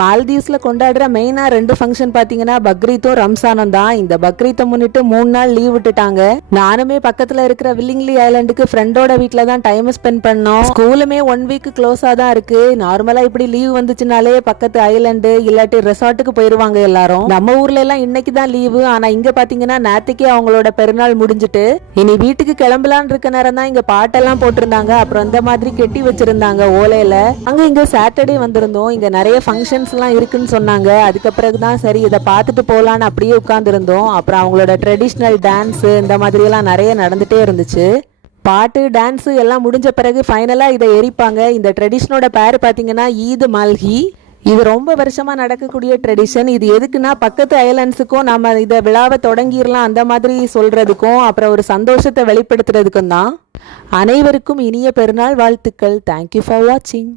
மால்தீவ்ஸ்ல கொண்டாடுற மெயினா 2 ஃபங்க்ஷன் பாத்தீங்கன்னா பக்ரீத்தும் ரம்சானும் தான். இந்த பக்ரீத்தை முன்னிட்டு 3 நாள் லீவ் விட்டுட்டாங்க. நானுமே பக்கத்துல இருக்கிற வில்லிங்லி ஐலாண்டுக்கு ஃப்ரெண்டோட வீட்ல தான் டைம் ஸ்பெண்ட் பண்ணோம். ஸ்கூலுமே 1 வீக் க்ளோஸா தான் இருக்கு. நார்மலா இப்படி லீவ் வந்துச்சுனாலே பக்கத்து ஐலாண்டு இல்லாட்டி ரெசார்ட்டுக்கு போயிருவாங்க எல்லாரும். நம்ம ஊர்ல எல்லாம் இன்னைக்கு தான் லீவு. ஆனா இங்க பாத்தீங்கன்னா நேத்துக்கே அவங்களோட பெருநாள் முடிஞ்சிட்டு இனி வீட்டுக்கு கிளம்பலான் இருக்க நேரம் தான் இங்க பாட்டெல்லாம் போட்டிருந்தாங்க. அப்புறம் இந்த மாதிரி கெட்டி வச்சிருந்தாங்க ஓலையில. அங்க இங்க சாட்டர்டே வந்திருந்தோம். இங்க நிறைய ஃபங்க்ஷன் இருக்குன்னு சொன்னாங்க. அதுக்கு பிறகுதான் சரி இதை பார்த்துட்டு போலான்னு அப்படியே உட்கார்ந்துருந்தோம். அப்புறம் அவங்களோட ட்ரெடிஷ்னல் டான்ஸ் இந்த மாதிரி எல்லாம் நிறைய நடந்துட்டே இருந்துச்சு. பாட்டு டான்ஸ் எல்லாம் முடிஞ்ச பிறகு ஃபைனலா இதை எரிப்பாங்க. இந்த ட்ரெடிஷனோட பேர் பாத்தீங்கன்னா ஈத் மல்ஹி. இது ரொம்ப வருஷமா நடக்கக்கூடிய ட்ரெடிஷன். இது எதுக்குன்னா பக்கத்து ஐலாண்ட்ஸுக்கும் நம்ம இதை விழாவை தொடங்கிடலாம் அந்த மாதிரி சொல்றதுக்கும் அப்புறம் ஒரு சந்தோஷத்தை வெளிப்படுத்துறதுக்கும் தான். அனைவருக்கும் இனிய பெருநாள் வாழ்த்துக்கள். தேங்க்யூ ஃபார் வாட்சிங்.